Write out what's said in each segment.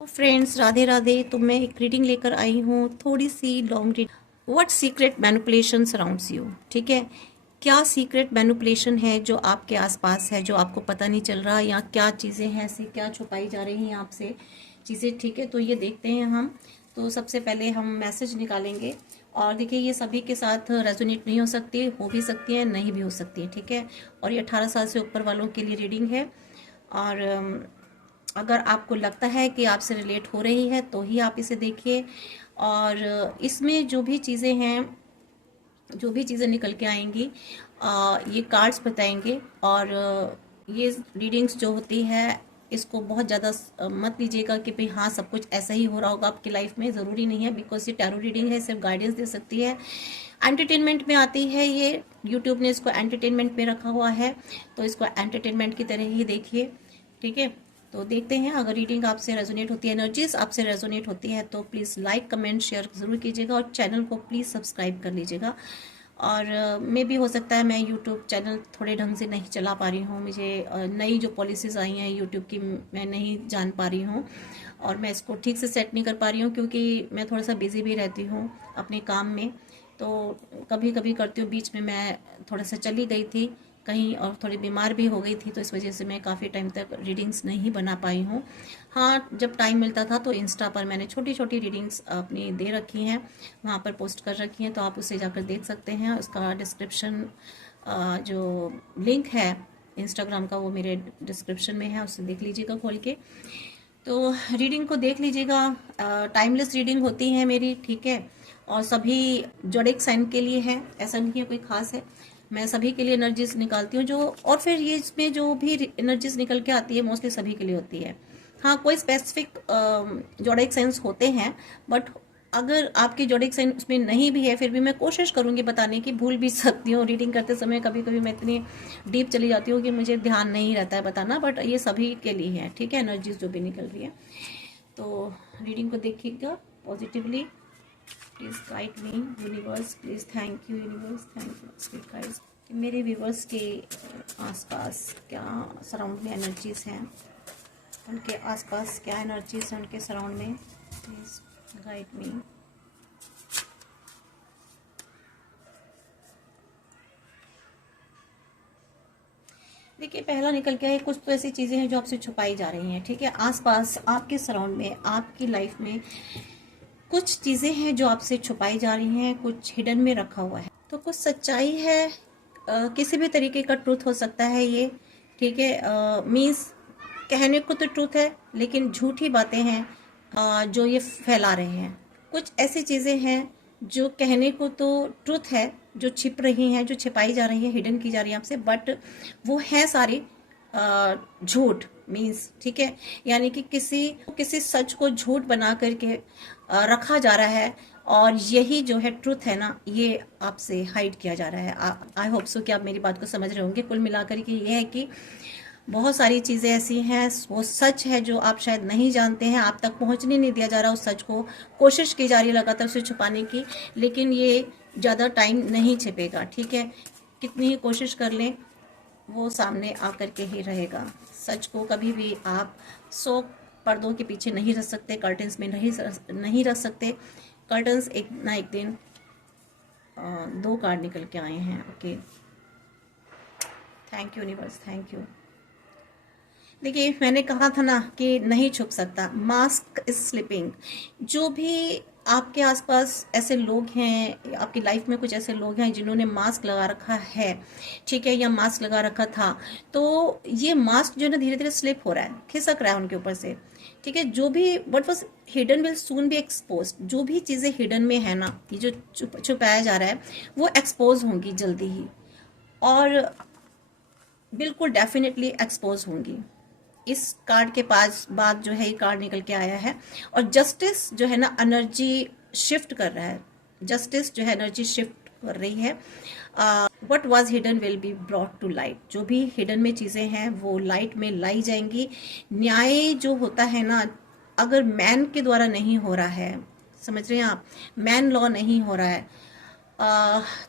तो फ्रेंड्स, राधे राधे। तो मैं एक रीडिंग लेकर आई हूँ, थोड़ी सी long read. What secret manipulation surrounds you. ठीक है, क्या सीक्रेट मैनिपुलेशन है जो आपके आसपास है, जो आपको पता नहीं चल रहा, या क्या चीज़ें हैं ऐसी, क्या छुपाई जा रही हैं आपसे चीज़ें। ठीक है, तो ये देखते हैं हम। तो सबसे पहले हम मैसेज निकालेंगे। और देखिए, ये सभी के साथ रेजोनेट नहीं हो सकती, हो भी सकती है, नहीं भी हो सकती है। ठीक है, और ये 18 साल से ऊपर वालों के लिए रीडिंग है। और अगर आपको लगता है कि आपसे रिलेट हो रही है तो ही आप इसे देखिए। और इसमें जो भी चीज़ें हैं, जो भी चीज़ें निकल के आएंगी, ये कार्ड्स बताएंगे। और ये रीडिंग्स जो होती है, इसको बहुत ज़्यादा मत लीजिएगा कि भाई हाँ सब कुछ ऐसा ही हो रहा होगा आपकी लाइफ में। ज़रूरी नहीं है, बिकॉज ये टैरो रीडिंग है, सिर्फ गाइडेंस दे सकती है। एंटरटेनमेंट में आती है ये। यूट्यूब ने इसको एंटरटेनमेंट में रखा हुआ है, तो इसको एंटरटेनमेंट की तरह ही देखिए। ठीक है, तो देखते हैं। अगर रीडिंग आपसे रेजोनेट होती है, एनर्जीज आपसे रेजोनेट होती है, तो प्लीज़ लाइक कमेंट शेयर ज़रूर कीजिएगा, और चैनल को प्लीज़ सब्सक्राइब कर लीजिएगा। और मे भी हो सकता है मैं यूट्यूब चैनल थोड़े ढंग से नहीं चला पा रही हूँ, मुझे नई जो पॉलिसीज़ आई हैं यूट्यूब की मैं नहीं जान पा रही हूँ, और मैं इसको ठीक से सेट नहीं कर पा रही हूँ, क्योंकि मैं थोड़ा सा बिजी भी रहती हूँ अपने काम में। तो कभी कभी करती हूँ, बीच में मैं थोड़ा सा चली गई थी कहीं, और थोड़ी बीमार भी हो गई थी, तो इस वजह से मैं काफ़ी टाइम तक रीडिंग्स नहीं बना पाई हूँ। हाँ, जब टाइम मिलता था तो इंस्टा पर मैंने छोटी छोटी रीडिंग्स अपनी दे रखी हैं, वहाँ पर पोस्ट कर रखी हैं, तो आप उसे जाकर देख सकते हैं। उसका डिस्क्रिप्शन, जो लिंक है इंस्टाग्राम का, वो मेरे डिस्क्रिप्शन में है, उसे देख लीजिएगा खोल के। तो रीडिंग को देख लीजिएगा। टाइमलेस रीडिंग होती है मेरी। ठीक है, और सभी जोडिक साइन के लिए है, ऐसा नहीं है कोई खास है। मैं सभी के लिए एनर्जीज निकालती हूँ जो, और फिर ये इसमें जो भी एनर्जीज निकल के आती है मोस्टली सभी के लिए होती है। हाँ, कोई स्पेसिफिक जोडिक साइंस होते हैं, बट अगर आपकी जोडिक साइन उसमें नहीं भी है, फिर भी मैं कोशिश करूंगी बताने की। भूल भी सकती हूँ रीडिंग करते समय, कभी कभी मैं इतनी डीप चली जाती हूँ कि मुझे ध्यान नहीं रहता है बताना, बट ये सभी के लिए है। ठीक है, एनर्जीज जो भी निकल रही है। तो रीडिंग को देखिएगा positively. Please guide me universe, please. Thank you universe, thank you sweet guides. मेरे व्यूवर्स के आसपास क्या सराउंड में एनर्जीज हैं, उनके आसपास क्या एनर्जीज हैं, उनके सराउंड में, प्लीज़ गाइड मी। देखिए, पहला निकल के है, कुछ तो ऐसी चीज़ें हैं जो आपसे छुपाई जा रही हैं। ठीक है, आसपास आपके सराउंड में, आपकी लाइफ में कुछ चीज़ें हैं जो आपसे छुपाई जा रही हैं, कुछ हिडन में रखा हुआ है। तो कुछ सच्चाई है, किसी भी तरीके का ट्रूथ हो सकता है ये। ठीक है, मीन्स कहने को तो ट्रूथ है, लेकिन झूठी बातें हैं जो ये फैला रहे हैं। कुछ ऐसी चीज़ें हैं जो कहने को तो ट्रूथ है, जो छिप रही हैं, जो छिपाई जा रही है, हिडन की जा रही है आपसे, बट वो है सारी झूठ। मीन्स, ठीक है, यानी कि किसी किसी सच को झूठ बना करके रखा जा रहा है, और यही जो है ट्रूथ है ना, ये आपसे हाइड किया जा रहा है। आई होप सो कि आप मेरी बात को समझ रहे होंगे। कुल मिलाकर के ये है कि बहुत सारी चीज़ें ऐसी हैं, वो सच है जो आप शायद नहीं जानते हैं, आप तक पहुंचने नहीं दिया जा रहा उस सच को, कोशिश की जा रही है लगातार उसे छुपाने की, लेकिन ये ज़्यादा टाइम नहीं छिपेगा। ठीक है, कितनी ही कोशिश कर लें, वो सामने आकर के ही रहेगा। सच को कभी भी आप 100 पर्दों के पीछे नहीं रख सकते, कर्टन्स में नहीं रख सकते। कर्टन्स एक ना एक दिन, 2 कार्ड निकल के आए हैं। Okay, thank you universe, thank you. देखिए, मैंने कहा था ना कि नहीं छुप सकता, मास्क इज स्लिपिंग। जो भी आपके आसपास ऐसे लोग हैं, आपकी लाइफ में कुछ ऐसे लोग हैं जिन्होंने मास्क लगा रखा है, ठीक है, या मास्क लगा रखा था, तो ये मास्क जो है ना धीरे धीरे स्लिप हो रहा है, खिसक रहा है उनके ऊपर से। ठीक है, जो भी what was hidden will soon be expose. जो भी चीज़ें हिडन में है ना, ये जो छुपाया जा रहा है, वो एक्सपोज होंगी जल्दी ही, और बिल्कुल डेफिनेटली एक्सपोज होंगी। इस कार्ड के पास बाद जो है ये कार्ड निकल के आया है, और जस्टिस जो है ना एनर्जी शिफ्ट कर रहा है। जस्टिस जो है एनर्जी शिफ्ट कर रही है। What was hidden will be brought to light. जो भी हिडन में चीज़ें हैं वो लाइट में लाई जाएंगी। न्याय जो होता है ना, अगर मैन के द्वारा नहीं हो रहा है, समझ रहे हैं आप, मैन लॉ नहीं हो रहा है,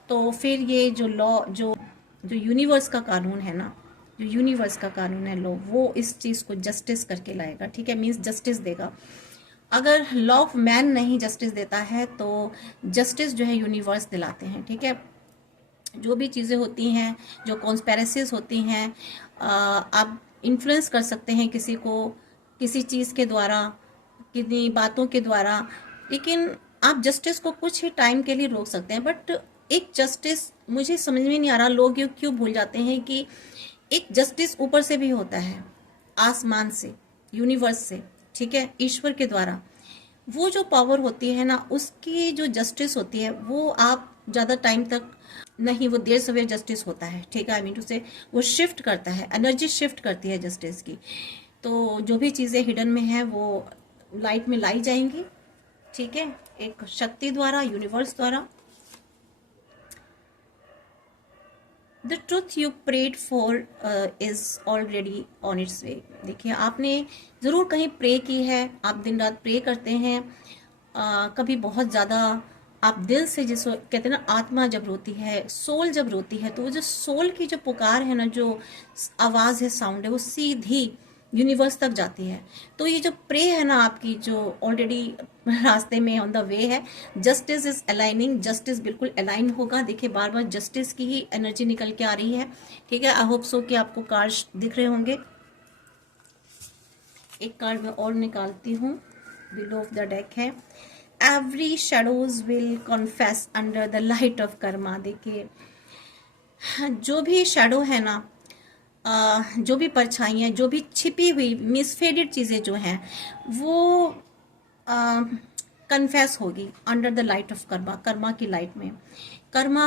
तो फिर ये जो लॉ, जो जो यूनिवर्स का कानून है ना, जो यूनिवर्स का कानून है लॉ, वो इस चीज़ को जस्टिस करके लाएगा, ठीक है, मीन्स जस्टिस देगा। अगर लॉ ऑफ मैन नहीं जस्टिस देता है तो जस्टिस जो है यूनिवर्स दिलाते हैं, ठीक है। जो भी चीज़ें होती हैं, जो कॉन्स्पेरेसीज होती हैं, आप इन्फ्लुएंस कर सकते हैं किसी को किसी चीज़ के द्वारा, किन्हीं बातों के द्वारा, लेकिन आप जस्टिस को कुछ ही टाइम के लिए रोक सकते हैं। बट एक जस्टिस, मुझे समझ में नहीं आ रहा लोग ये क्यों भूल जाते हैं कि एक जस्टिस ऊपर से भी होता है, आसमान से, यूनिवर्स से, ठीक है, ईश्वर के द्वारा। वो जो पावर होती है ना, उसकी जो जस्टिस होती है वो आप ज़्यादा टाइम तक नहीं, वो देर सवेर जस्टिस होता है, ठीक है। आई मीन टू से वो शिफ्ट करता है, एनर्जी शिफ्ट करती है जस्टिस की। तो जो भी चीज़ें हिडन में हैं वो लाइट में लाई जाएंगी, ठीक है, एक शक्ति द्वारा, यूनिवर्स द्वारा। The truth you prayed for is already on its way. देखिए, आपने ज़रूर कहीं प्रे की है, आप दिन रात प्रे करते हैं, कभी बहुत ज़्यादा आप दिल से, जिसको कहते हैं ना, आत्मा जब रोती है, सोल जब रोती है, तो वो जो सोल की जो पुकार है ना, जो आवाज़ है, साउंड है, वो सीधी यूनिवर्स तक जाती है। तो ये जो प्रे है ना आपकी, जो ऑलरेडी रास्ते में ऑन द वे है, जस्टिस इज अलाइनिंग, जस्टिस बिल्कुल अलाइन होगा। देखिए, बार बार जस्टिस की ही एनर्जी निकल के आ रही है, ठीक है। आई होप सो कि आपको कार्ड्स दिख रहे होंगे। एक कार्ड मैं और निकालती हूँ, बिलो ऑफ द डेक है, every shadows will confess under the light of Karma. देखिए, जो भी शेडो है ना, जो भी परछाइयाँ, जो भी छिपी हुई मिसफेडेड चीज़ें जो हैं, वो कन्फेस होगी under the light of Karma, Karma की लाइट में। कर्मा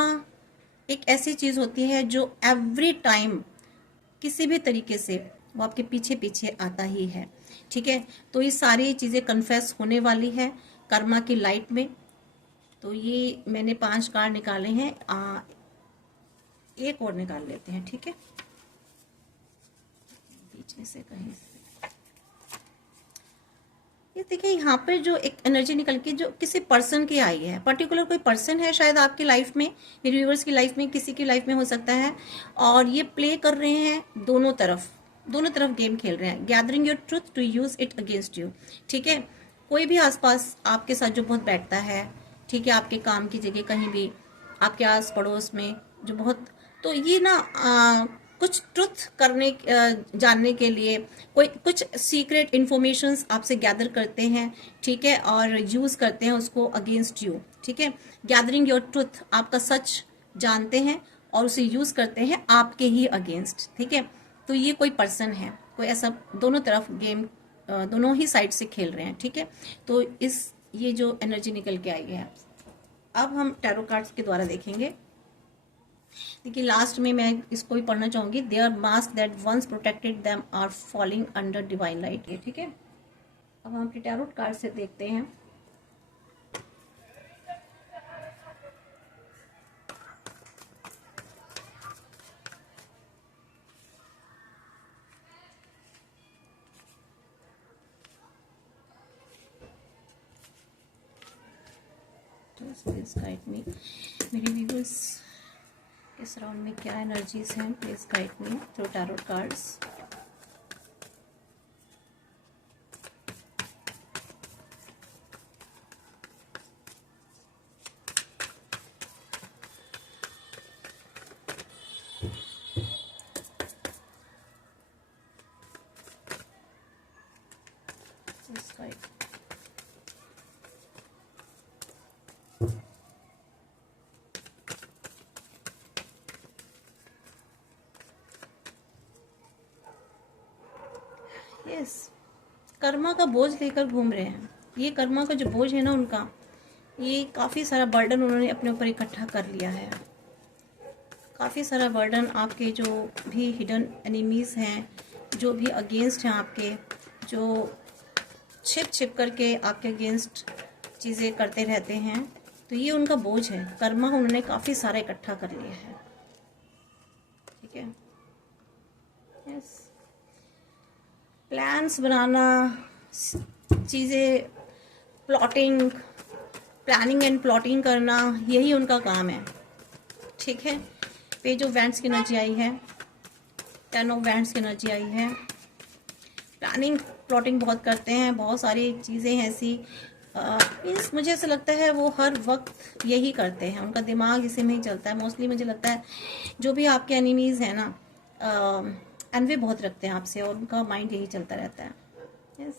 एक ऐसी चीज़ होती है जो एवरी टाइम किसी भी तरीके से वो आपके पीछे पीछे आता ही है, ठीक है। तो ये सारी चीज़ें कन्फेस होने वाली है कर्मा की लाइट में। तो ये मैंने 5 कार्ड निकाले हैं, एक और निकाल लेते हैं, ठीक है, बीच में से कहीं से। ये देखिए, यहाँ पे जो एक एनर्जी निकल के जो किसी पर्सन की आई है, पर्टिकुलर कोई पर्सन है शायद आपकी लाइफ में, मेरे व्यूअर्स की लाइफ में, किसी की लाइफ में हो सकता है, और ये प्ले कर रहे हैं दोनों तरफ गेम खेल रहे हैं, gathering your truth to use it against you, ठीक है। कोई भी आसपास आपके साथ जो बहुत बैठता है, ठीक है, आपके काम की जगह, कहीं भी आपके आस पड़ोस में जो बहुत, तो ये ना कुछ ट्रुथ करने, जानने के लिए कोई कुछ सीक्रेट इन्फॉर्मेशंस आपसे गैदर करते हैं, ठीक है, और यूज़ करते हैं उसको अगेंस्ट यू, ठीक है। गैदरिंग योर ट्रुथ, आपका सच जानते हैं और उसे यूज़ करते हैं आपके ही अगेंस्ट, ठीक है। तो ये कोई पर्सन है, कोई ऐसा, दोनों तरफ गेम, दोनों ही साइड से खेल रहे हैं, ठीक है। तो ये जो एनर्जी निकल के आई है, अब हम टैरो कार्ड्स के द्वारा देखेंगे। देखिए, लास्ट में मैं इसको भी पढ़ना चाहूंगी, their mask that once protected them are falling under divine light, ये ठीक है। अब हम अपने टैरो कार्ड से देखते हैं। प्लीज गाइड मी, मेरे व्यूअर्स के सराउंड में क्या एनर्जीज हैं, please guide me through tarot cards. Please guide, yes, Karma का बोझ लेकर घूम रहे हैं। ये कर्मा का जो बोझ है ना उनका, ये काफ़ी सारा बर्डन उन्होंने अपने ऊपर इकट्ठा कर लिया है। काफ़ी सारा बर्डन, आपके जो भी हिडन एनिमीज़ हैं, जो भी अगेंस्ट हैं आपके, जो छिप छिप करके आपके अगेंस्ट चीज़ें करते रहते हैं, तो ये उनका बोझ है। कर्मा उन्होंने काफ़ी सारा इकट्ठा कर लिया है, ठीक है। यस, प्लान्स बनाना, चीज़ें प्लॉटिंग, प्लानिंग एंड प्लॉटिंग करना, यही उनका काम है, ठीक है। पेज ऑफ वैंड्स की एनर्जी आई है, टेन ऑफ वैंड्स की एनर्जी आई है। प्लानिंग प्लॉटिंग बहुत करते हैं, बहुत सारी चीज़ें हैं ऐसी, मीन्स मुझे ऐसा लगता है वो हर वक्त यही करते हैं, उनका दिमाग इसी में ही चलता है मोस्टली। मुझे लगता है जो भी आपके एनिमीज़ हैं ना, एनवे बहुत रखते हैं आपसे और उनका माइंड यही चलता रहता है। Yes,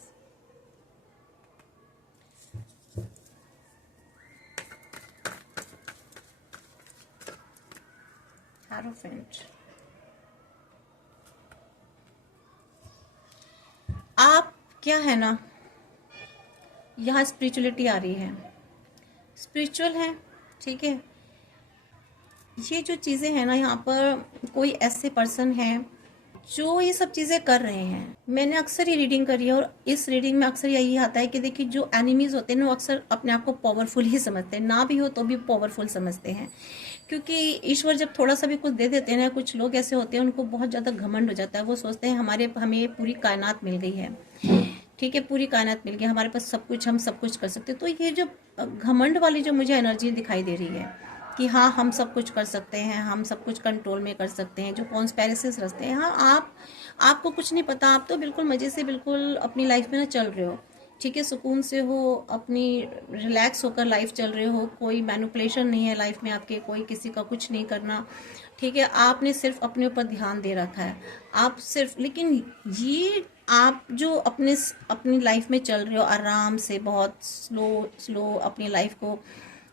hierophant. आप क्या है ना, यहाँ स्पिरिचुअलिटी आ रही है, स्पिरिचुअल है, ठीक है। ये जो चीज़ें हैं ना, यहाँ पर कोई ऐसे पर्सन है जो ये सब चीज़ें कर रहे हैं। मैंने अक्सर ये रीडिंग करी है और इस रीडिंग में अक्सर यही आता है कि देखिए जो एनिमीज होते हैं ना, वो अक्सर अपने आप को पावरफुल ही समझते हैं, ना भी हो तो भी पावरफुल समझते हैं। क्योंकि ईश्वर जब थोड़ा सा भी कुछ दे देते हैं ना, कुछ लोग ऐसे होते हैं उनको बहुत ज़्यादा घमंड हो जाता है, वो सोचते हैं हमें पूरी कायनात मिल गई है, ठीक है, पूरी कायनात मिल गई, हमारे पास सब कुछ, हम सब कुछ कर सकते हैं। तो ये जो घमंड वाली जो मुझे एनर्जी दिखाई दे रही है कि हाँ हम सब कुछ कर सकते हैं, हम सब कुछ कंट्रोल में कर सकते हैं, जो कॉन्स्पेरेसीज रचते हैं, हाँ आपको कुछ नहीं पता, आप तो बिल्कुल मज़े से बिल्कुल अपनी लाइफ में ना चल रहे हो, ठीक है, सुकून से हो, अपनी रिलैक्स होकर लाइफ चल रहे हो, कोई मैनिपुलेशन नहीं है लाइफ में आपके, कोई किसी का कुछ नहीं करना, ठीक है। आपने सिर्फ अपने ऊपर ध्यान दे रखा है, आप सिर्फ, लेकिन ये आप जो अपनी लाइफ में चल रहे हो आराम से, बहुत स्लो स्लो अपनी लाइफ को,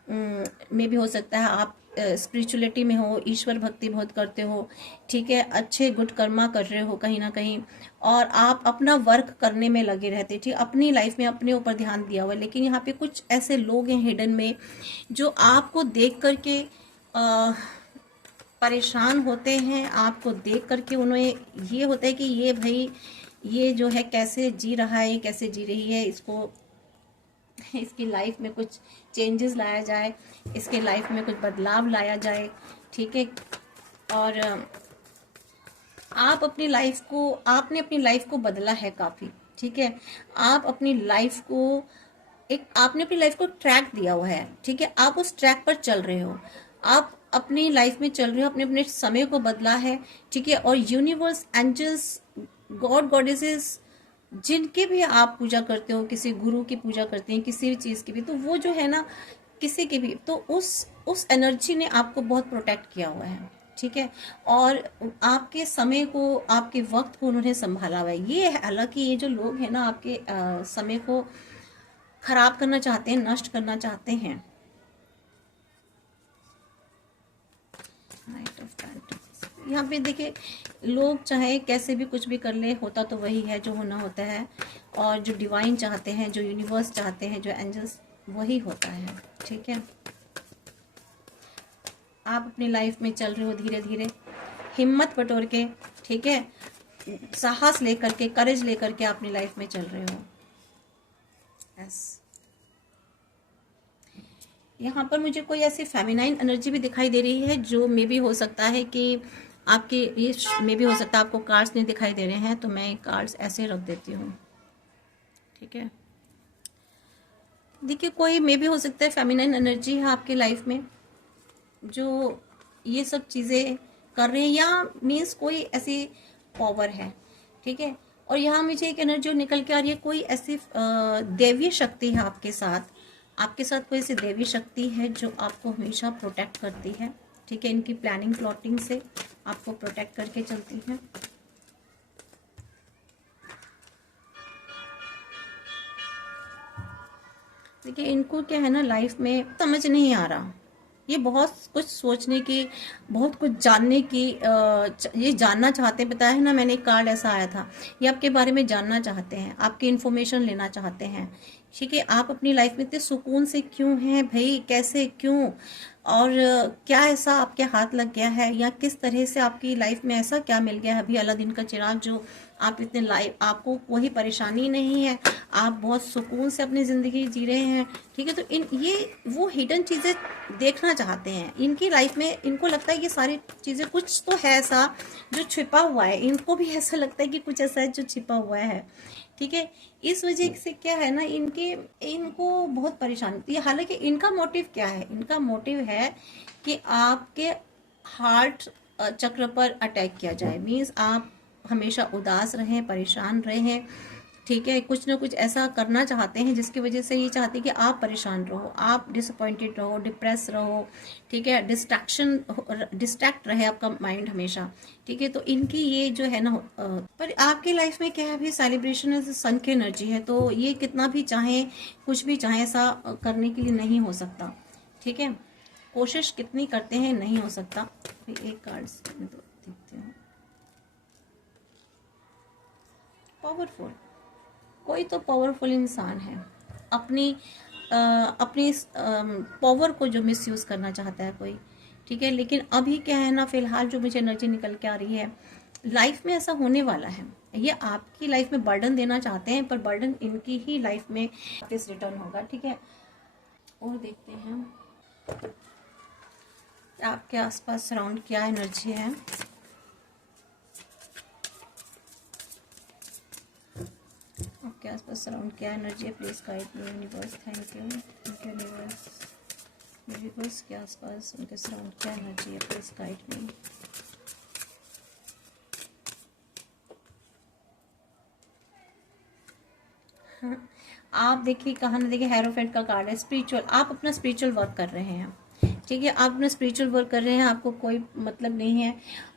में भी हो सकता है आप स्पिरिचुअलिटी में हो, ईश्वर भक्ति बहुत करते हो, ठीक है, अच्छे गुड कर्मा कर रहे हो कहीं ना कहीं, और आप अपना वर्क करने में लगे रहते, ठीक, अपनी लाइफ में अपने ऊपर ध्यान दिया हुआ है। लेकिन यहाँ पे कुछ ऐसे लोग हैं हिडन में जो आपको देख करके परेशान होते हैं, आपको देख करके उन्हें ये होता है कि ये भाई ये जो है कैसे जी रहा है, कैसे जी रही है, इसकी लाइफ में कुछ चेंजेस लाया जाए, इसके लाइफ में कुछ बदलाव लाया जाए, ठीक है। और आपने अपनी लाइफ को बदला है काफ़ी, ठीक है, आपने अपनी लाइफ को ट्रैक दिया हुआ है, ठीक है, आप उस ट्रैक पर चल रहे हो, आप अपनी लाइफ में चल रहे हो, अपने अपने समय को बदला है, ठीक है। और यूनिवर्स, एंजल्स, गॉड गॉडेसेस, जिनके भी आप पूजा करते हो, किसी गुरु की पूजा करते हैं, किसी भी चीज़ की भी, तो वो जो है ना, किसी की भी, तो उस एनर्जी ने आपको बहुत प्रोटेक्ट किया हुआ है, ठीक है। और आपके समय को, आपके वक्त को उन्होंने संभाला हुआ है। ये हालांकि ये जो लोग हैं ना, आपके समय को खराब करना चाहते हैं, नष्ट करना चाहते हैं। यहाँ पे देखिए, लोग चाहे कैसे भी कुछ भी कर ले, होता तो वही है जो होना होता है, और जो डिवाइन चाहते हैं, जो यूनिवर्स चाहते हैं, जो एंजल्स, वही होता है, ठीक है। आप अपनी लाइफ में चल रहे हो धीरे धीरे, हिम्मत बटोर के, ठीक है, साहस लेकर के, करेज लेकर के अपनी लाइफ में चल रहे हो। यस, यहाँ पर मुझे कोई ऐसी फेमिनाइन एनर्जी भी दिखाई दे रही है, जो मे भी हो सकता है कि आपके, ये मे भी हो सकता है आपको कार्ड्स नहीं दिखाई दे रहे हैं, तो मैं कार्ड्स ऐसे रख देती हूँ, ठीक है। देखिए, कोई मे भी हो सकता है फेमिनाइन एनर्जी है आपकी लाइफ में जो ये सब चीज़ें कर रहे हैं, या मीन्स कोई ऐसी पावर है, ठीक है। और यहाँ मुझे एक एनर्जी निकल के आ रही है, कोई ऐसी दैवीय शक्ति है आपके साथ कोई ऐसी देवी शक्ति है जो आपको हमेशा प्रोटेक्ट करती है, ठीक है, इनकी प्लानिंग प्लॉटिंग से आपको प्रोटेक्ट करके चलती है। देखिए, इनको क्या है ना, लाइफ में समझ नहीं आ रहा, ये बहुत कुछ सोचने की, बहुत कुछ जानने की, ये जानना चाहते हैं। बताया है ना, मैंने एक कार्ड ऐसा आया था, ये आपके बारे में जानना चाहते हैं, आपकी इन्फॉर्मेशन लेना चाहते हैं, ठीक है। आप अपनी लाइफ में इतने सुकून से क्यों हैं भाई, कैसे, क्यों, और क्या ऐसा आपके हाथ लग गया है, या किस तरह से आपकी लाइफ में ऐसा क्या मिल गया है अभी अलादीन का चिराग, जो आप इतने आपको कोई परेशानी नहीं है, आप बहुत सुकून से अपनी ज़िंदगी जी रहे हैं, ठीक है। तो ये वो हिडन चीज़ें देखना चाहते हैं इनकी लाइफ में। इनको लगता है ये सारी चीज़ें, कुछ तो है ऐसा जो छिपा हुआ है, इनको भी ऐसा लगता है कि कुछ ऐसा है जो छिपा हुआ है, ठीक है। इस वजह से क्या है ना, इनको बहुत परेशानी होती है। हालांकि इनका मोटिव क्या है, इनका मोटिव है कि आपके हार्ट चक्र पर अटैक किया जाए, मीन्स आप हमेशा उदास रहें, परेशान रहें, ठीक है, कुछ ना कुछ ऐसा करना चाहते हैं जिसकी वजह से ये चाहते हैं कि आप परेशान रहो, आप डिसअपॉइंटेड रहो, डिप्रेस रहो, ठीक है, डिस्ट्रैक्ट रहे आपका माइंड हमेशा, ठीक है। तो इनकी ये जो है ना पर आपकी लाइफ में क्या है, अभी सेलिब्रेशन सन की एनर्जी है, तो ये कितना भी चाहे, कुछ भी चाहे, ऐसा करने के लिए नहीं हो सकता, ठीक है। कोशिश कितनी करते हैं नहीं हो सकता। एक कार्ड तो देखते हैं, पावरफुल, कोई तो पावरफुल इंसान है, अपनी अपनी पावर को जो मिसयूज करना चाहता है कोई, ठीक है। लेकिन अभी क्या है ना, फिलहाल जो मुझे एनर्जी निकल के आ रही है, लाइफ में ऐसा होने वाला है, ये आपकी लाइफ में बर्डन देना चाहते हैं, पर बर्डन इनकी ही लाइफ में वापस रिटर्न होगा, ठीक है। और देखते हैं आपके आसपास सराउंड क्या एनर्जी है। आपके आसपास सराउंड क्या एनर्जी है, please guide me universe, thank you universe. Universe के आसपास उनके सराउंड क्या एनर्जी है, प्लीज गाइड मी। हाँ, आप देखिए कहाँ ना देखिए, हेरोफेंट का कार्ड है, स्पिरिचुअल, आप अपना स्पिरिचुअल वर्क कर रहे हैं, ठीक है, आप अपना स्पिरिचुअल वर्क कर रहे हैं, आपको कोई मतलब नहीं है।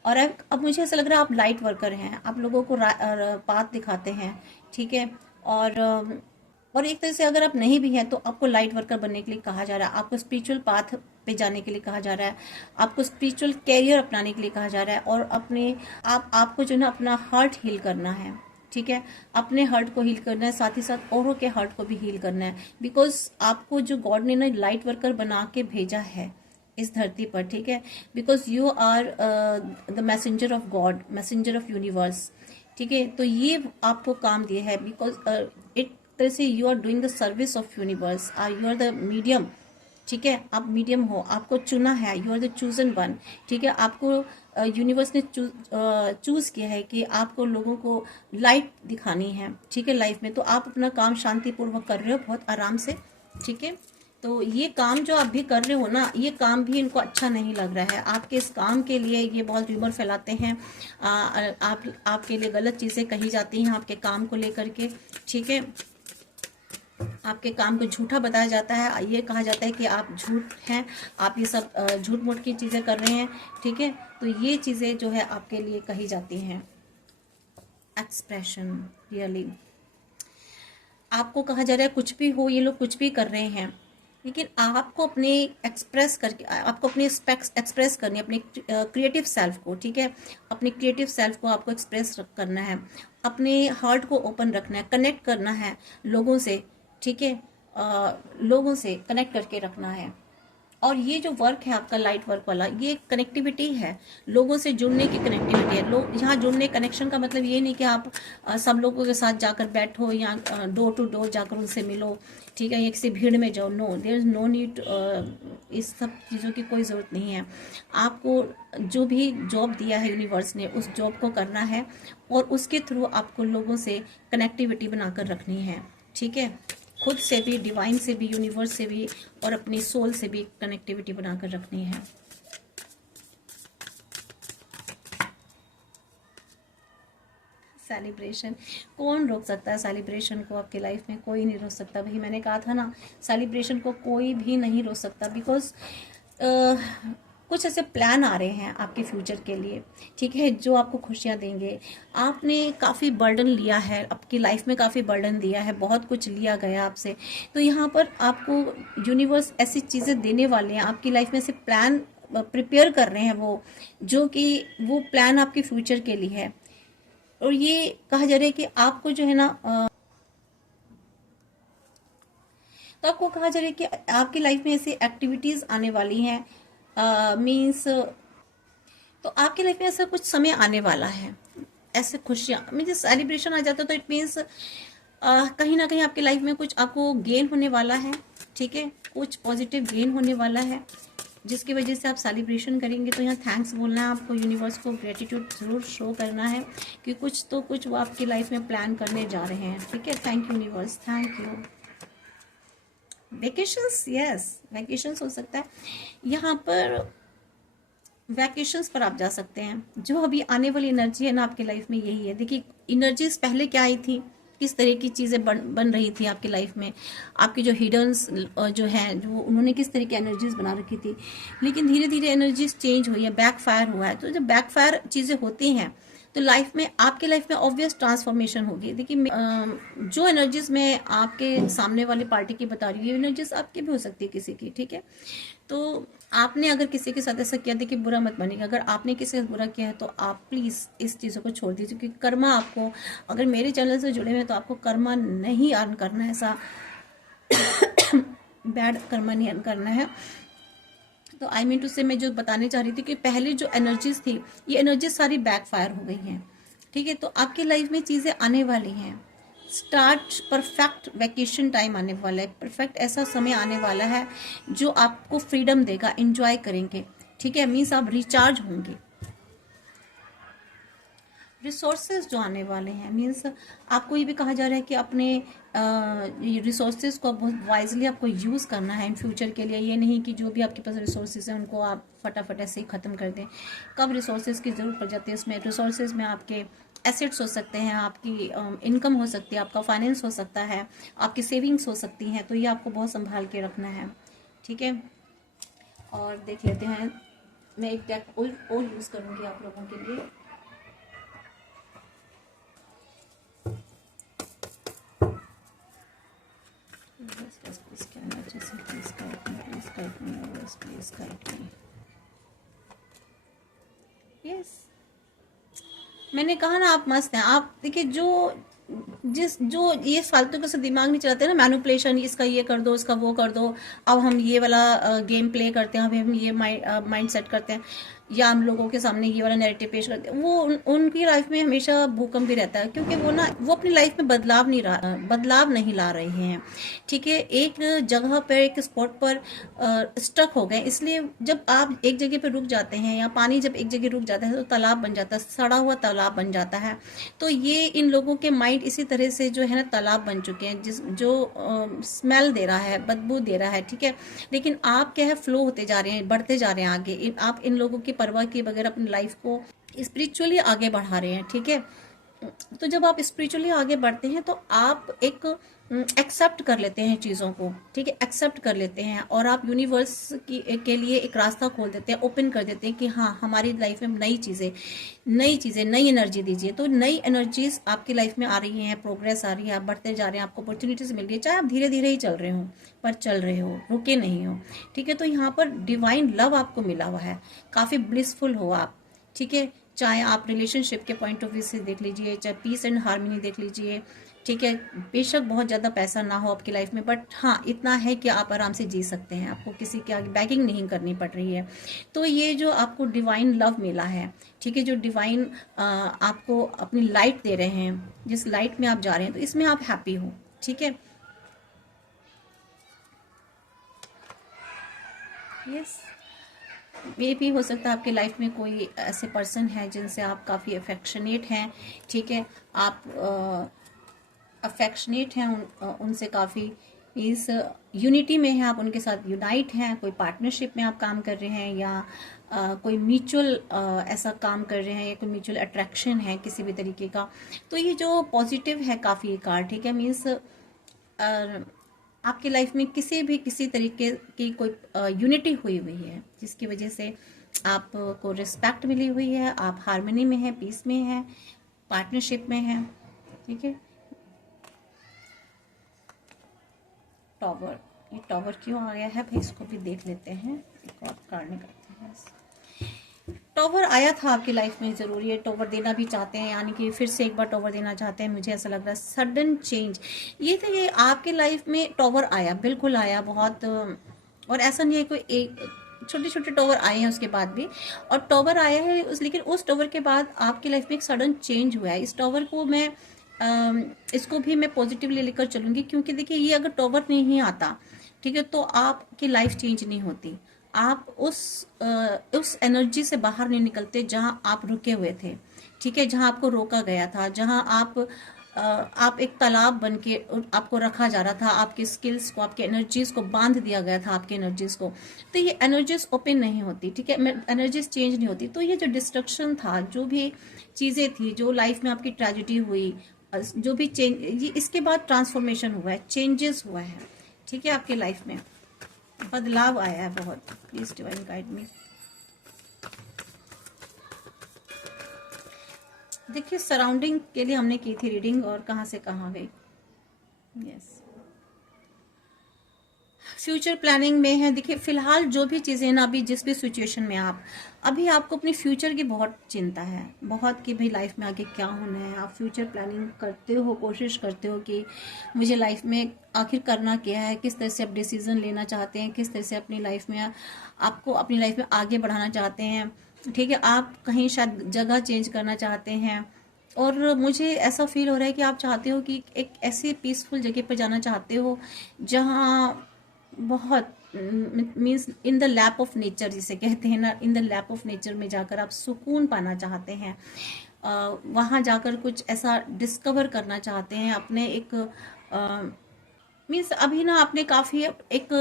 और अब मुझे ऐसा लग रहा है आप लाइट वर्कर हैं, आप लोगों को पाथ दिखाते हैं, ठीक है। और एक तरह से अगर आप नहीं भी हैं तो आपको लाइट वर्कर बनने के लिए कहा जा रहा है, आपको स्पिरिचुअल पाथ पे जाने के लिए कहा जा रहा है, आपको स्पिरिचुअल कैरियर अपनाने के लिए कहा जा रहा है, और आपको जो है ना अपना हार्ट हील करना है, ठीक है, अपने हर्ट को हील करना है, साथ ही साथ औरों के हर्ट को भी हील करना है, बिकॉज आपको जो गॉड ने ना लाइट वर्कर बना के भेजा है इस धरती पर, ठीक है, because you are the messenger of God, messenger of universe, ठीक है। तो ये आपको काम दिया है, बिकॉज एक तरह से you are doing the service of universe, you are the medium, ठीक है, आप मीडियम हो, आपको चुना है, you are the chosen one, ठीक है। आपको यूनिवर्स ने चूज किया है कि आपको लोगों को लाइट दिखानी है, ठीक है, लाइफ में। तो आप अपना काम शांतिपूर्वक कर रहे हो, बहुत आराम से, ठीक है। तो ये काम जो आप भी कर रहे हो ना, ये काम भी इनको अच्छा नहीं लग रहा है, आपके इस काम के लिए ये बहुत र्यूमर फैलाते हैं, आपके लिए गलत चीज़ें कही जाती हैं आपके काम को लेकर के, ठीक है, आपके काम को झूठा बताया जाता है, ये कहा जाता है कि आप झूठ हैं, आप ये सब झूठ मूठ की चीज़ें कर रहे हैं, ठीक है। तो ये चीज़ें जो है आपके लिए कही जाती हैं। एक्सप्रेशन, रियली आपको कहा जा रहा है कुछ भी हो, ये लोग कुछ भी कर रहे हैं, लेकिन आपको अपने एक्सप्रेस करके, आपको अपनी एक्सप्रेस करनी है, अपने क्रिएटिव सेल्फ को, ठीक है, अपने क्रिएटिव सेल्फ को आपको एक्सप्रेस करना है, अपने हार्ट को ओपन रखना है, कनेक्ट करना है लोगों से, ठीक है, लोगों से कनेक्ट करके रखना है। और ये जो वर्क है आपका लाइट वर्क वाला, ये कनेक्टिविटी है, लोगों से जुड़ने की कनेक्टिविटी है। लोग यहाँ जुड़ने, कनेक्शन का मतलब ये नहीं कि आप सब लोगों के साथ जाकर बैठो या डोर टू डोर जाकर उनसे मिलो, ठीक है, या किसी भीड़ में जाओ, no, there is no need, इस सब चीज़ों की कोई ज़रूरत नहीं है। आपको जो भी जॉब दिया है यूनिवर्स ने, उस जॉब को करना है, और उसके थ्रू आपको लोगों से कनेक्टिविटी बनाकर रखनी है, ठीक है, खुद से भी, डिवाइन से भी, यूनिवर्स से भी, और अपनी सोल से भी कनेक्टिविटी बनाकर रखनी है। सेलिब्रेशन, कौन रोक सकता है सेलिब्रेशन को आपकी लाइफ में? कोई नहीं रोक सकता भाई, मैंने कहा था ना, सेलिब्रेशन को कोई भी नहीं रोक सकता, बिकॉज कुछ ऐसे प्लान आ रहे हैं आपके फ्यूचर के लिए, ठीक है, जो आपको खुशियाँ देंगे। आपने काफ़ी बर्डन लिया है, आपकी लाइफ में काफ़ी बर्डन दिया है, बहुत कुछ लिया गया आपसे, तो यहाँ पर आपको यूनिवर्स ऐसी चीज़ें देने वाले हैं, आपकी लाइफ में ऐसे प्लान प्रिपेयर कर रहे हैं वो, जो कि वो प्लान आपके फ्यूचर के लिए है। और ये कहा जा रहा है कि आपको जो है ना, तो आपको कहा जा रहा है कि आपकी लाइफ में ऐसी एक्टिविटीज़ आने वाली हैं, मीन्स तो आपकी लाइफ में ऐसा कुछ समय आने वाला है, ऐसे खुशियाँ, मीन्स सेलिब्रेशन आ जाता है, तो इट मीन्स कहीं ना कहीं आपकी लाइफ में कुछ आपको गेन होने वाला है, ठीक है, कुछ पॉजिटिव गेन होने वाला है, जिसकी वजह से आप सेलिब्रेशन करेंगे। तो यहाँ थैंक्स बोलना है आपको, यूनिवर्स को ग्रेटिट्यूड ज़रूर शो करना है कि कुछ तो कुछ वो आपकी लाइफ में प्लान करने जा रहे हैं, ठीक है। Thank you universe, thank you. Vacations, yes, vacations हो सकता है यहाँ पर, वैकेशंस पर आप जा सकते हैं। जो अभी आने वाली एनर्जी है ना आपकी लाइफ में, यही है। देखिए एनर्जीज पहले क्या आई थी, किस तरह की चीज़ें बन रही थी आपकी लाइफ में, आपकी जो हिडन्स जो हैं, जो उन्होंने किस तरह की एनर्जीज बना रखी थी। लेकिन धीरे धीरे एनर्जीज चेंज हुई है, बैक फायर हुआ है। तो जब बैक फायर चीज़ें होती हैं तो लाइफ में, आपके लाइफ में ऑब्वियस ट्रांसफॉर्मेशन होगी। देखिए जो एनर्जीज मैं आपके सामने वाली पार्टी की बता रही हूँ, ये एनर्जीज आपकी भी हो सकती है, किसी की, ठीक है। तो आपने अगर किसी के साथ ऐसा किया, देखिए बुरा मत मानिएगा। अगर आपने किसी के साथ बुरा किया है तो आप प्लीज़ इस चीज़ों को छोड़ दीजिए, क्योंकि कर्मा आपको, अगर मेरे चैनल से जुड़े हुए हैं तो आपको कर्मा नहीं अर्न करना है, ऐसा बैड कर्मा नहीं अर्न करना है। तो आई मीन टू से, मैं जो बताने चाह रही थी कि पहले जो एनर्जीज थी, ये एनर्जीज सारी बैक फायर हो गई हैं, ठीक है। तो आपकी लाइफ में चीज़ें आने वाली हैं। स्टार्ट परफेक्ट वैकेशन टाइम आने वाला है, परफेक्ट ऐसा समय आने वाला है जो आपको फ्रीडम देगा, एंजॉय करेंगे, ठीक है। मीन्स आप रिचार्ज होंगे। रिसोर्सेज जो आने वाले हैं, मीन्स आपको ये भी कहा जा रहा है कि अपने रिसोर्सेज को बहुत वाइजली आपको यूज़ करना है इन फ्यूचर के लिए। ये नहीं कि जो भी आपके पास रिसोर्सेज हैं उनको आप फटाफट ऐसे ही ख़त्म कर दें। कब रिसोर्सेज की ज़रूरत पड़ जाती है, इसमें रिसोर्सेज में आपके एसेट्स हो सकते हैं, आपकी इनकम हो सकती है, आपका फाइनेंस हो सकता है, आपकी सेविंग्स हो सकती हैं। तो ये आपको बहुत संभाल के रखना है, ठीक है। और देख लेते हैं, मैं एक डेक और यूज़ करूँगी आप लोगों के लिए। यस, मैंने कहा ना आप मस्त हैं। आप देखिए, जो ये फालतू के से दिमाग नहीं चलाते ना, मैनिपुलेशन, इसका ये कर दो, इसका वो कर दो, अब हम ये वाला गेम प्ले करते हैं, अभी हम ये माइंड सेट करते हैं, या हम लोगों के सामने ये वाला नैरेटिव पेश करते हैं, वो उनकी लाइफ में हमेशा भूकंप भी रहता है, क्योंकि वो अपनी लाइफ में बदलाव नहीं ला रहे हैं, ठीक है। एक जगह पर, एक स्पॉट पर स्टक हो गए। इसलिए जब आप एक जगह पर रुक जाते हैं, या पानी जब एक जगह रुक जाता है तो तालाब बन जाता है, सड़ा हुआ तालाब बन जाता है। तो ये इन लोगों के माइंड इसी तरह से जो है ना तालाब बन चुके हैं, जो स्मेल दे रहा है, बदबू दे रहा है, ठीक है। लेकिन आप क्या है, फ्लो होते जा रहे हैं, बढ़ते जा रहे हैं आगे। आप इन लोगों की परवाह किए बगैर अपनी लाइफ को स्पिरिचुअली आगे बढ़ा रहे हैं, ठीक है। तो जब आप स्पिरिचुअली आगे बढ़ते हैं तो आप एक एक्सेप्ट कर लेते हैं चीज़ों को, ठीक है, एक्सेप्ट कर लेते हैं, और आप यूनिवर्स के लिए एक रास्ता खोल देते हैं, ओपन कर देते हैं कि हाँ, हमारी लाइफ में नई चीज़ें, नई एनर्जी दीजिए। तो नई एनर्जीज आपकी लाइफ में आ रही हैं, प्रोग्रेस आ रही है, आप बढ़ते जा रहे हैं, आपको अपॉर्चुनिटीज मिल रही है, चाहे आप धीरे धीरे ही चल रहे हो, पर चल रहे हो, रुके नहीं हो, ठीक है। तो यहाँ पर डिवाइन लव आपको मिला हुआ है, काफ़ी ब्लिसफुल हो आप, ठीक है। चाहे आप रिलेशनशिप के पॉइंट ऑफ व्यू से देख लीजिए, चाहे पीस एंड हार्मनी देख लीजिए, ठीक है। बेशक बहुत ज़्यादा पैसा ना हो आपकी लाइफ में, बट हाँ इतना है कि आप आराम से जी सकते हैं, आपको किसी के आगे बैगिंग नहीं करनी पड़ रही है। तो ये जो आपको डिवाइन लव मिला है, ठीक है, जो डिवाइन आपको अपनी लाइट दे रहे हैं, जिस लाइट में आप जा रहे हैं, तो इसमें आप हैप्पी हो, ठीक है। यस, ये भी हो सकता है आपकी लाइफ में कोई ऐसे पर्सन है जिनसे आप काफ़ी अफेक्शनेट हैं, ठीक है। आप अफेक्शनेट हैं उनसे काफ़ी, इस यूनिटी में है, आप उनके साथ यूनाइट हैं, कोई पार्टनरशिप में आप काम कर रहे हैं, या कोई म्यूचुअल ऐसा काम कर रहे हैं, या कोई म्यूचुअल अट्रैक्शन है किसी भी तरीके का। तो ये जो पॉजिटिव है काफ़ी कार्ड, ठीक है। मीन्स आपकी लाइफ में किसी तरीके की कोई यूनिटी हुई है, जिसकी वजह से आपको रिस्पेक्ट मिली हुई है, आप हार्मनी में हैं, पीस में हैं, पार्टनरशिप में हैं, ठीक है। टॉवर, ये टॉवर क्यों आ गया है भाई, इसको भी देख लेते हैं, एक और कार्ड निकालते हैं। टॉवर आया था आपकी लाइफ में, ज़रूरी है, टॉवर देना भी चाहते हैं, यानी कि फिर से एक बार टॉवर देना चाहते हैं, मुझे ऐसा लग रहा है सडन चेंज। ये था, ये आपके लाइफ में टॉवर आया, बिल्कुल आया, बहुत, और ऐसा नहीं है कोई एक, छोटे छोटे टॉवर आए हैं उसके बाद भी, और टॉवर आया है लेकिन उस टॉवर के बाद आपकी लाइफ में एक सडन चेंज हुआ है। इस टॉवर को मैं इसको भी मैं पॉजिटिवली लेकर चलूंगी, क्योंकि देखिए ये अगर टॉवर नहीं आता, ठीक है, तो आपकी लाइफ चेंज नहीं होती, आप उस एनर्जी से बाहर नहीं निकलते जहां आप रुके हुए थे, ठीक है, जहां आपको रोका गया था, जहां आप आप एक तालाब बन के आपको रखा जा रहा था, आपकी स्किल्स को, आपके एनर्जीज को बांध दिया गया था, आपके एनर्जीज को। तो ये एनर्जीज ओपन नहीं होती, ठीक है, एनर्जीज चेंज नहीं होती। तो ये जो डिस्ट्रक्शन था, जो भी चीज़ें थी, जो लाइफ में आपकी ट्रेजेडी हुई, जो भी चेंज, ये इसके बाद ट्रांसफॉर्मेशन हुआ है, चेंजेस हुआ है, ठीक है, आपके लाइफ में बदलाव आया है बहुत। Please divine guide me. देखिए सराउंडिंग के लिए हमने की थी रीडिंग और कहाँ से कहाँ गई। यस, फ्यूचर प्लानिंग में है। देखिए फिलहाल जो भी चीज़ें ना, अभी जिस भी सिचुएशन में आप, अभी आपको अपनी फ्यूचर की बहुत चिंता है, बहुत, कि भाई लाइफ में आगे क्या होना है। आप फ्यूचर प्लानिंग करते हो, कोशिश करते हो कि मुझे लाइफ में आखिर करना क्या है, किस तरह से आप डिसीजन लेना चाहते हैं, किस तरह से अपनी लाइफ में आपको अपनी लाइफ में आगे बढ़ाना चाहते हैं, ठीक है। आप कहीं शायद जगह चेंज करना चाहते हैं, और मुझे ऐसा फील हो रहा है कि आप चाहते हो कि एक ऐसी पीसफुल जगह पर जाना चाहते हो जहाँ बहुत, means in the lap of nature जिसे कहते हैं ना, in the lap of nature में जाकर आप सुकून पाना चाहते हैं। वहाँ जाकर कुछ ऐसा डिस्कवर करना चाहते हैं अपने एक, मीन्स अभी ना आपने काफ़ी एक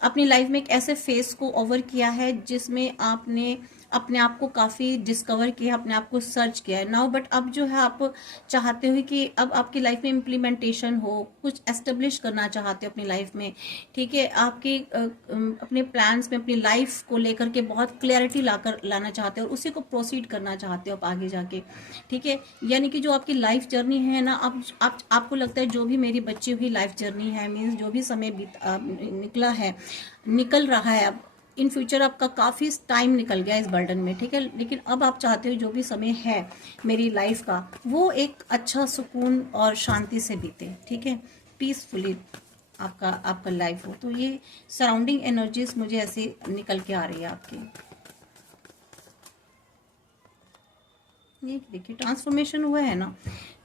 अपनी लाइफ में एक ऐसे फेस को ओवर किया है जिसमें आपने अपने आप को काफ़ी डिस्कवर किया, अपने आप को सर्च किया है नाउ। बट अब जो है आप चाहते हो कि अब आपकी लाइफ में इम्प्लीमेंटेशन हो, कुछ एस्टेब्लिश करना चाहते हो अपनी लाइफ में, ठीक है। आपके अपने प्लान्स में अपनी लाइफ को लेकर के बहुत क्लैरिटी लाना चाहते हो और उसी को प्रोसीड करना चाहते हो आप आगे जाके, ठीक है। यानी कि जो आपकी लाइफ जर्नी है ना, अब आपको लगता है जो भी मेरी बची हुई लाइफ जर्नी है, मीन्स जो भी समय निकल रहा है, अब इन फ्यूचर आपका काफ़ी टाइम निकल गया इस बर्डन में, ठीक है। लेकिन अब आप चाहते हो जो भी समय है मेरी लाइफ का, वो एक अच्छा सुकून और शांति से बीते, ठीक है, पीसफुली आपका लाइफ हो। तो ये सराउंडिंग एनर्जीज मुझे ऐसे निकल के आ रही है आपकी। ये देखिए ट्रांसफॉर्मेशन हुआ है ना,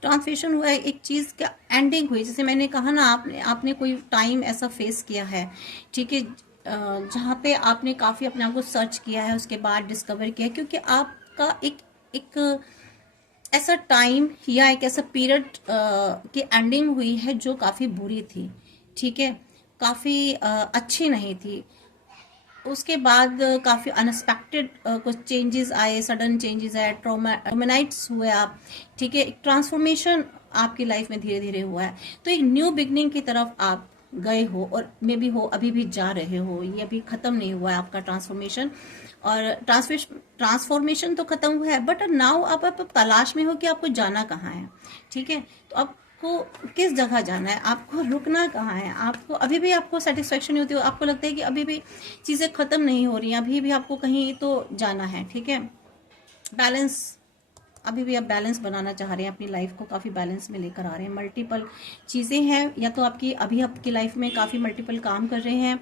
ट्रांसफॉर्मेशन हुआ है, एक चीज़ का एंडिंग हुई। जैसे मैंने कहा ना, आपने कोई टाइम ऐसा फेस किया है, ठीक है, जहाँ पे आपने काफ़ी अपने आप को सर्च किया है, उसके बाद डिस्कवर किया, क्योंकि आपका एक ऐसा टाइम या एक ऐसा पीरियड की एंडिंग हुई है जो काफ़ी बुरी थी, ठीक है, काफ़ी अच्छी नहीं थी। उसके बाद काफ़ी अनएक्सपेक्टेड कुछ चेंजेस आए, सडन चेंजेस आए, ट्रोमेनाइट्स हुए आप, ठीक है। एक ट्रांसफॉर्मेशन आपकी लाइफ में धीरे धीरे हुआ है। तो एक न्यू बिगनिंग की तरफ आप गए हो, और मे भी हो अभी भी जा रहे हो, ये अभी ख़त्म नहीं हुआ है आपका ट्रांसफॉर्मेशन। और ट्रांसफॉर्मेशन तो ख़त्म हुआ है, बट नाउ आप तलाश में हो कि आपको जाना कहाँ है, ठीक है। तो अब को किस जगह जाना है, आपको रुकना कहाँ है, आपको अभी भी आपको सेटिस्फेक्शन नहीं होती, आपको लगता है कि अभी भी चीज़ें ख़त्म नहीं हो रही हैं, अभी भी आपको कहीं तो जाना है, ठीक है। बैलेंस, अभी भी आप बैलेंस बनाना चाह रहे हैं, अपनी लाइफ को काफ़ी बैलेंस में लेकर आ रहे हैं। मल्टीपल चीज़ें हैं, या तो अभी आपकी लाइफ में काफ़ी मल्टीपल काम कर रहे हैं।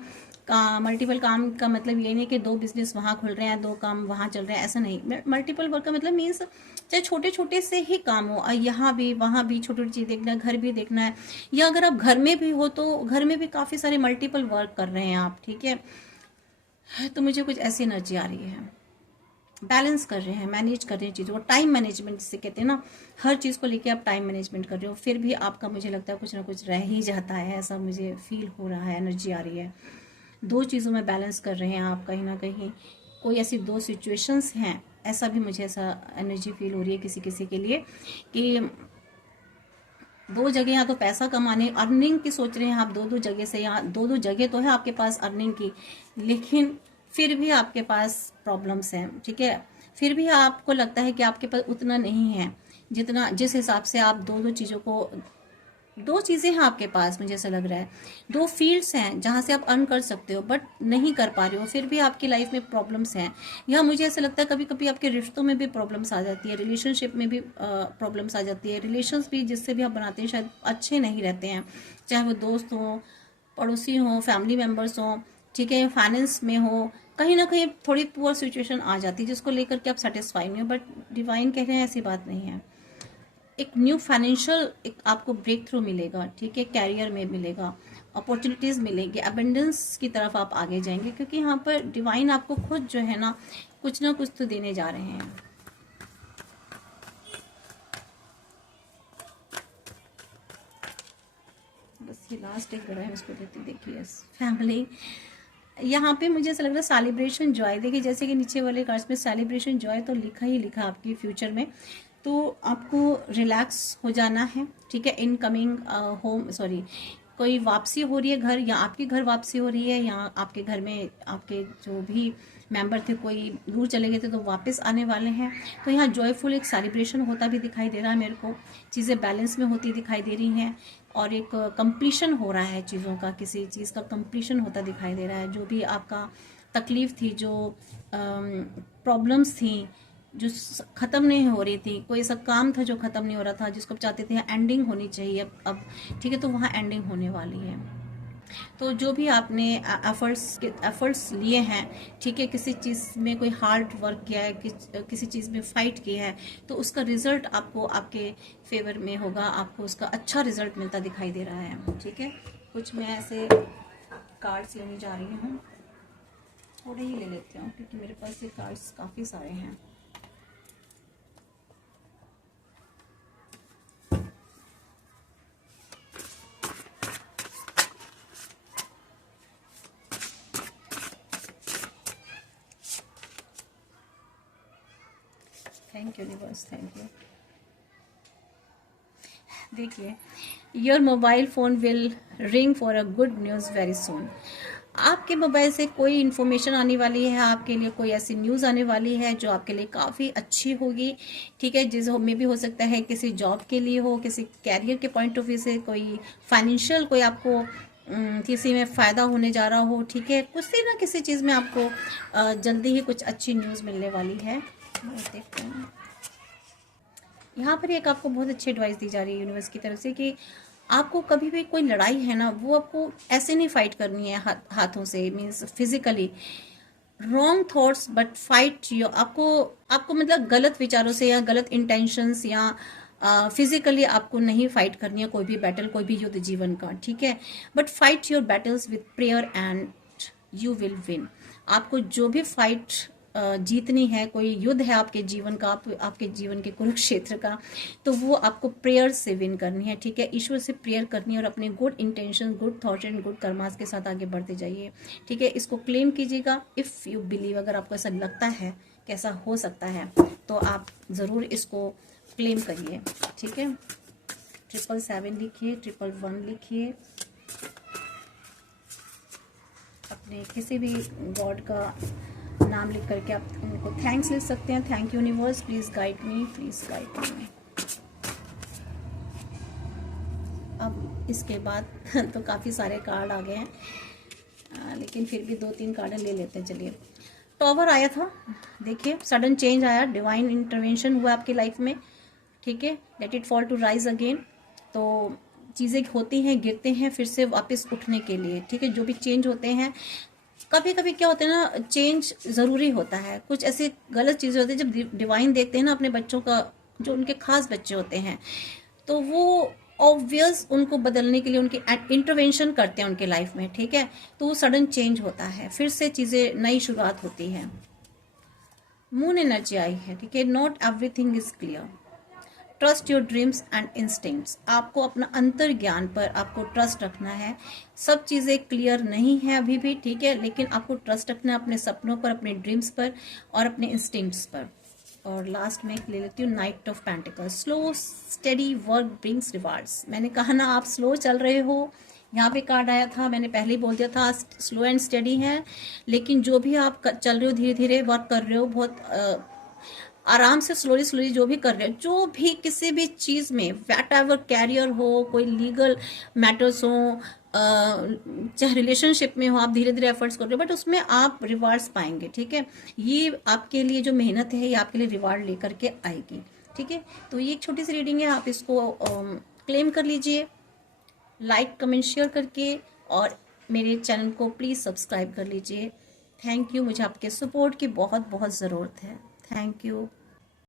मल्टीपल काम का मतलब ये नहीं कि 2 बिजनेस वहाँ खुल रहे हैं, 2 काम वहाँ चल रहे हैं, ऐसा नहीं। मल्टीपल वर्क का मतलब मीन्स चाहे छोटे छोटे से ही काम हो, यहाँ भी वहाँ भी छोटी छोटी चीज़ देखना है, घर भी देखना है, या अगर आप घर में भी हो तो घर में भी काफ़ी सारे मल्टीपल वर्क कर रहे हैं आप, ठीक है। तो मुझे कुछ ऐसी एनर्जी आ रही है, बैलेंस कर रहे हैं, मैनेज कर रहे हैं चीज़ों को, टाइम मैनेजमेंट जिसे कहते हैं ना, हर चीज़ को लेके आप टाइम मैनेजमेंट कर रहे हो, फिर भी आपका मुझे लगता है कुछ ना कुछ रह ही जाता है, ऐसा मुझे फील हो रहा है, एनर्जी आ रही है। 2 चीज़ों में बैलेंस कर रहे हैं आप, कहीं ना कहीं कोई ऐसी 2 सिचुएशंस हैं, ऐसा भी मुझे ऐसा एनर्जी फील हो रही है किसी किसी के लिए, कि 2 जगह, यहाँ तो पैसा कमाने अर्निंग की सोच रहे हैं आप, 2 जगह से, यहाँ 2 जगह तो है आपके पास अर्निंग की, लेकिन फिर भी आपके पास प्रॉब्लम्स हैं, ठीक है। फिर भी आपको लगता है कि आपके पास उतना नहीं है जितना, जिस हिसाब से आप 2 चीज़ों को, 2 चीज़ें हैं आपके पास, मुझे ऐसा लग रहा है 2 फील्ड्स हैं जहाँ से आप अर्न कर सकते हो, बट नहीं कर पा रहे हो, फिर भी आपकी लाइफ में प्रॉब्लम्स हैं। यहाँ मुझे ऐसा लगता है कभी कभी आपके रिश्तों में भी प्रॉब्लम्स आ जाती है, रिलेशनशिप में भी प्रॉब्लम्स आ जाती है, रिलेशंस भी जिससे भी आप बनाते हैं शायद अच्छे नहीं रहते हैं, चाहे वो दोस्त हो, पड़ोसी हो, फैमिली मेम्बर्स हो, ठीक है, फाइनेंस में हो, कहीं ना कहीं थोड़ी पुअर सिचुएशन आ जाती है जिसको लेकर के आप सेटिस्फाई नहीं हो। बट डिवाइन कह रहे हैं ऐसी बात नहीं है, एक न्यू फाइनेंशियल एक आपको ब्रेक थ्रू मिलेगा, ठीक है, कैरियर में मिलेगा, अपॉर्चुनिटीज़ मिलेंगी, अबेंडेंस की तरफ आप आगे जाएंगे, क्योंकि यहाँ पर डिवाइन आपको खुद जो है ना कुछ तो देने जा रहे हैं। ये लास्ट एक गड़ा है, उसको देती देखिए। फैमिली, यहाँ पे मुझे ऐसा लग रहा है सेलिब्रेशन जॉय। देखिए जैसे कि नीचे वाले कार्ड्स में सेलिब्रेशन जॉय तो लिखा ही लिखा आपकी फ्यूचर में, तो आपको रिलैक्स हो जाना है, ठीक है। इनकमिंग होम सॉरी कोई वापसी हो रही है घर, या आपके घर वापसी हो रही है, या आपके घर में आपके जो भी मेंबर थे कोई दूर चले गए थे तो वापस आने वाले हैं। तो यहाँ जॉयफुल एक सेलिब्रेशन होता भी दिखाई दे रहा है मेरे को, चीज़ें बैलेंस में होती दिखाई दे रही हैं, और एक कंप्लीशन हो रहा है चीज़ों का, किसी चीज़ का कंप्लीशन होता दिखाई दे रहा है। जो भी आपका तकलीफ थी, जो प्रॉब्लम्स थी, जो ख़त्म नहीं हो रही थी, कोई ऐसा काम था जो ख़त्म नहीं हो रहा था, जिसको आप चाहते थे एंडिंग होनी चाहिए अब ठीक है, तो वहाँ एंडिंग होने वाली है। तो जो भी आपने एफर्ट्स लिए हैं, ठीक है, किसी चीज़ में कोई हार्ड वर्क किया है, किसी चीज़ में फाइट किया है, तो उसका रिजल्ट आपको आपके फेवर में होगा, आपको उसका अच्छा रिजल्ट मिलता दिखाई दे रहा है, ठीक है। कुछ मैं ऐसे कार्ड्स लेने जा रही हूँ, थोड़े ही ले लेती हूँ क्योंकि मेरे पास ये कार्ड्स काफ़ी सारे हैं। Thank you universe, thank you. देखिए, your mobile phone will ring for a good news very soon. आपके मोबाइल से कोई इन्फॉर्मेशन आने वाली है, आपके लिए कोई ऐसी न्यूज़ आने वाली है जो आपके लिए काफ़ी अच्छी होगी, ठीक है। जिस में भी हो सकता है किसी जॉब के लिए हो, किसी कैरियर के पॉइंट ऑफ व्यू से, कोई फाइनेंशियल कोई आपको किसी में फ़ायदा होने जा रहा हो, ठीक है। किसी ना किसी चीज़ में आपको जल्दी ही कुछ अच्छी न्यूज़ मिलने वाली है। देखते हैं, यहाँ पर एक आपको बहुत अच्छी एडवाइस दी जा रही है यूनिवर्स की तरफ से कि आपको कभी भी कोई लड़ाई है ना, वो आपको ऐसे नहीं फाइट करनी है हाथों से, means physically wrong thoughts, but fight your, आपको मतलब गलत विचारों से या गलत इंटेंशंस या फिजिकली आपको नहीं फाइट करनी है कोई भी बैटल, कोई भी युद्ध जीवन का, ठीक है। But fight your battles with prayer and you will win. आपको जो भी फाइट जीतनी है, कोई युद्ध है आपके जीवन का, आपके जीवन के कुरुक्षेत्र का, तो वो आपको प्रेयर से विन करनी है, ठीक है। ईश्वर से प्रेयर करनी है और अपने good intention, good thought and good karmas के साथ आगे बढ़ते जाइए, ठीक है। इसको क्लेम कीजिएगा इफ़ यू बिलीव। अगर आपको ऐसा लगता है कि ऐसा हो सकता है तो आप ज़रूर इसको क्लेम करिए, ठीक है। 777 लिखिए, 111 लिखिए, अपने किसी भी गॉड का नाम लिख करके आप उनको थैंक्स लिख सकते हैं। Thank you universe, please guide me, please guide me. अब इसके बाद तो काफ़ी सारे कार्ड आ गए हैं, लेकिन फिर भी 2-3 कार्ड ले लेते हैं। चलिए, टॉवर आया था, देखिए सडन चेंज आया, डिवाइन इंटरवेंशन हुआ आपकी लाइफ में, ठीक है। Let it fall to rise again. तो चीज़ें होती हैं, गिरते हैं, फिर से वापस उठने के लिए, ठीक है। जो भी चेंज होते हैं, कभी कभी क्या होता है ना, चेंज ज़रूरी होता है। कुछ ऐसी गलत चीज़ें होती हैं, जब डिवाइन देखते हैं ना अपने बच्चों का, जो उनके खास बच्चे होते हैं, तो वो ऑब्वियस उनको बदलने के लिए उनकी इंटरवेंशन करते हैं उनके लाइफ में, ठीक है। तो वो सडन चेंज होता है, फिर से चीज़ें नई शुरुआत होती है। मून एनर्जी आई है, ठीक है। Not everything is clear, trust your dreams and instincts. आपको अपना अंतर ज्ञान पर आपको ट्रस्ट रखना है। सब चीज़ें क्लियर नहीं है अभी भी, ठीक है, लेकिन आपको ट्रस्ट रखना है अपने सपनों पर, अपने ड्रीम्स पर और अपने इंस्टिंक्ट्स पर। और लास्ट में ले लेती हूँ night of pentacles. Slow steady work brings rewards. मैंने कहा ना आप स्लो चल रहे हो, यहाँ पे कार्ड आया था, मैंने पहले ही बोल दिया था स्लो एंड स्टेडी है, लेकिन जो भी आप चल रहे हो, धीरे धीरे वर्क कर रहे हो, बहुत आराम से स्लोली स्लोली जो भी कर रहे हो, जो भी किसी भी चीज़ में, वैट एवर कैरियर हो, कोई लीगल मैटर्स हो, चाहे रिलेशनशिप में हो, आप धीरे धीरे एफर्ट्स कर रहे हो, बट उसमें आप रिवार्ड्स पाएंगे, ठीक है। ये आपके लिए जो मेहनत है, ये आपके लिए रिवार्ड लेकर के आएगी, ठीक है। तो ये एक छोटी सी रीडिंग है, आप इसको क्लेम कर लीजिए लाइक कमेंट शेयर करके, और मेरे चैनल को प्लीज़ सब्सक्राइब कर लीजिए। थैंक यू, मुझे आपके सपोर्ट की बहुत बहुत ज़रूरत है। Thank you.